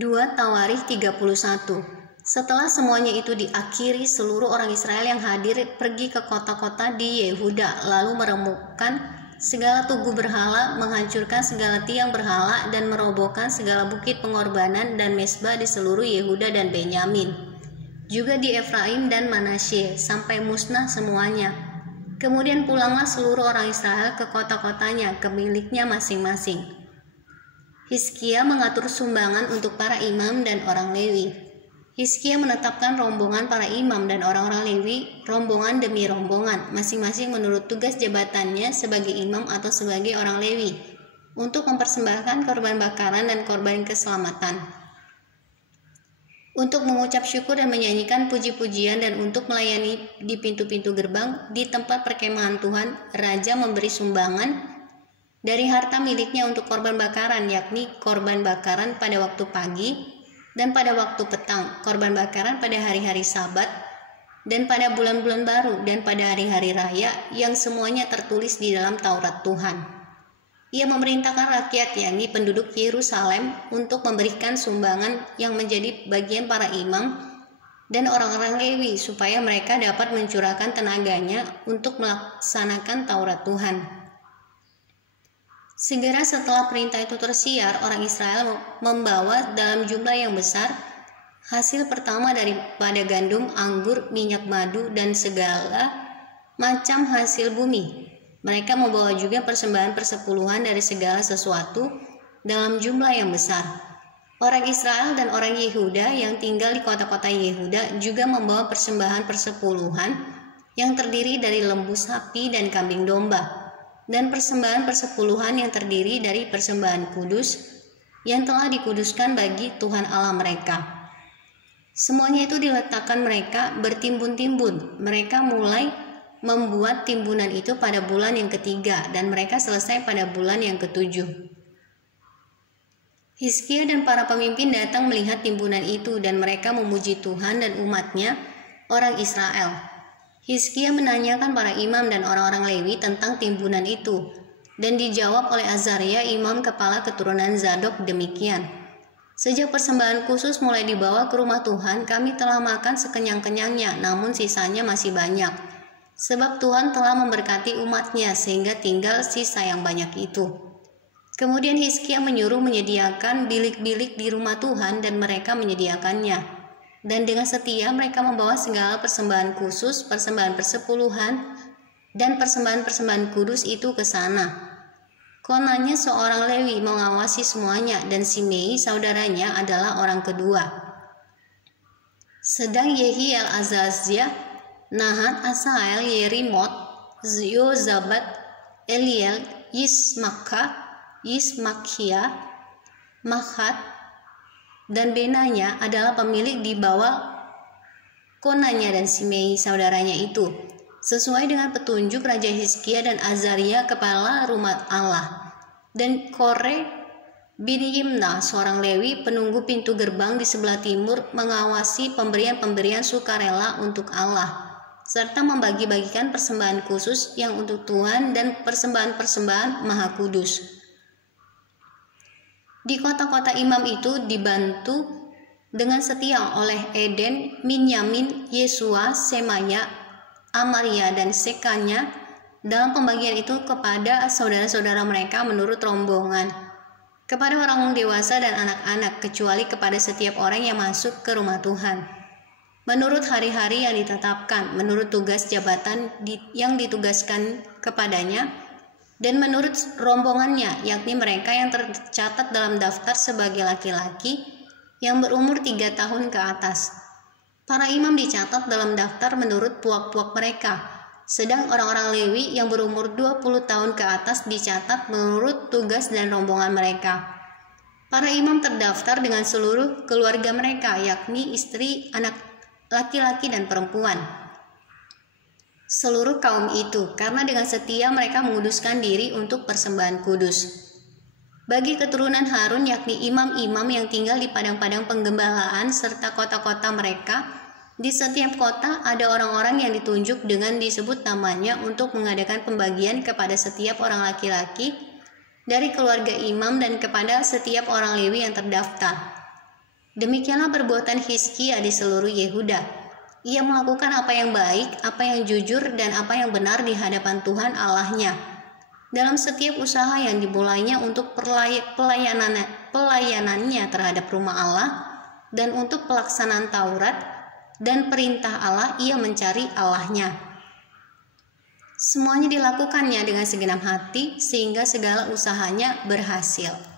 2 Tawarikh 31. Setelah semuanya itu diakhiri, seluruh orang Israel yang hadir pergi ke kota-kota di Yehuda, lalu meremukkan segala tugu berhala, menghancurkan segala tiang berhala, dan merobohkan segala bukit pengorbanan dan mezbah di seluruh Yehuda dan Benyamin, juga di Efraim dan Manasye, sampai musnah semuanya. Kemudian pulanglah seluruh orang Israel ke kota-kotanya, ke miliknya masing-masing. Hizkia mengatur sumbangan untuk para imam dan orang Lewi. Hizkia menetapkan rombongan para imam dan orang-orang Lewi, rombongan demi rombongan, masing-masing menurut tugas jabatannya sebagai imam atau sebagai orang Lewi, untuk mempersembahkan korban bakaran dan korban keselamatan, untuk mengucap syukur dan menyanyikan puji-pujian, dan untuk melayani di pintu-pintu gerbang. Di tempat perkemahan Tuhan, Raja memberi sumbangan dari harta miliknya untuk korban bakaran, yakni korban bakaran pada waktu pagi dan pada waktu petang, korban bakaran pada hari-hari Sabat dan pada bulan-bulan baru dan pada hari-hari raya, yang semuanya tertulis di dalam Taurat Tuhan. Ia memerintahkan rakyat, yakni penduduk Yerusalem, untuk memberikan sumbangan yang menjadi bagian para imam dan orang-orang Lewi, supaya mereka dapat mencurahkan tenaganya untuk melaksanakan Taurat Tuhan. Segera setelah perintah itu tersiar, orang Israel membawa dalam jumlah yang besar hasil pertama daripada gandum, anggur, minyak madu, dan segala macam hasil bumi. Mereka membawa juga persembahan persepuluhan dari segala sesuatu dalam jumlah yang besar. Orang Israel dan orang Yehuda yang tinggal di kota-kota Yehuda juga membawa persembahan persepuluhan yang terdiri dari lembu sapi dan kambing domba, dan persembahan persepuluhan yang terdiri dari persembahan kudus yang telah dikuduskan bagi Tuhan Allah mereka. Semuanya itu diletakkan mereka bertimbun-timbun. Mereka mulai membuat timbunan itu pada bulan yang ketiga, dan mereka selesai pada bulan yang ketujuh. Hizkia dan para pemimpin datang melihat timbunan itu, dan mereka memuji Tuhan dan umatnya, orang Israel. Hizkia menanyakan para imam dan orang-orang Lewi tentang timbunan itu, dan dijawab oleh Azaria, imam kepala keturunan Zadok, demikian: Sejak persembahan khusus mulai dibawa ke rumah Tuhan, kami telah makan sekenyang-kenyangnya, namun sisanya masih banyak. Sebab Tuhan telah memberkati umatnya sehingga tinggal sisa yang banyak itu. Kemudian Hizkia menyuruh menyediakan bilik-bilik di rumah Tuhan, dan mereka menyediakannya. Dan dengan setia mereka membawa segala persembahan khusus, persembahan persepuluhan, dan persembahan-persembahan kudus itu ke sana. Konanya seorang Lewi mengawasi semuanya, dan Simei saudaranya adalah orang kedua. Sedang Yehiel, Azazia, Nahat, Asael, Yerimot, Yozabat, Eliel, Yismakia, Mahat, dan Benaya adalah pemilik di bawah Konanya dan Simei saudaranya itu, sesuai dengan petunjuk Raja Hizkia dan Azaria kepala rumah Allah, dan Kore bin Yimna seorang Lewi penunggu pintu gerbang di sebelah timur mengawasi pemberian-pemberian sukarela untuk Allah, serta membagi-bagikan persembahan khusus yang untuk Tuhan dan persembahan-persembahan maha kudus. Di kota-kota imam itu dibantu dengan setia oleh Eden, Minyamin, Yesua, Semaya, Amaria, dan Sekanya dalam pembagian itu kepada saudara-saudara mereka menurut rombongan, kepada orang dewasa dan anak-anak, kecuali kepada setiap orang yang masuk ke rumah Tuhan, menurut hari-hari yang ditetapkan, menurut tugas jabatan yang ditugaskan kepadanya, dan menurut rombongannya, yakni mereka yang tercatat dalam daftar sebagai laki-laki yang berumur 3 tahun ke atas. Para imam dicatat dalam daftar menurut puak-puak mereka, sedang orang-orang Lewi yang berumur 20 tahun ke atas dicatat menurut tugas dan rombongan mereka. Para imam terdaftar dengan seluruh keluarga mereka, yakni istri, anak laki-laki, dan perempuan, seluruh kaum itu, karena dengan setia mereka menguduskan diri untuk persembahan kudus. Bagi keturunan Harun, yakni imam-imam yang tinggal di padang-padang penggembalaan serta kota-kota mereka, di setiap kota ada orang-orang yang ditunjuk dengan disebut namanya untuk mengadakan pembagian kepada setiap orang laki-laki dari keluarga imam dan kepada setiap orang Lewi yang terdaftar. Demikianlah perbuatan Hizkia di seluruh Yehuda. Ia melakukan apa yang baik, apa yang jujur, dan apa yang benar di hadapan Tuhan Allahnya. Dalam setiap usaha yang dimulainya untuk pelayanannya terhadap rumah Allah, dan untuk pelaksanaan Taurat dan perintah Allah, ia mencari Allahnya. Semuanya dilakukannya dengan segenap hati, sehingga segala usahanya berhasil.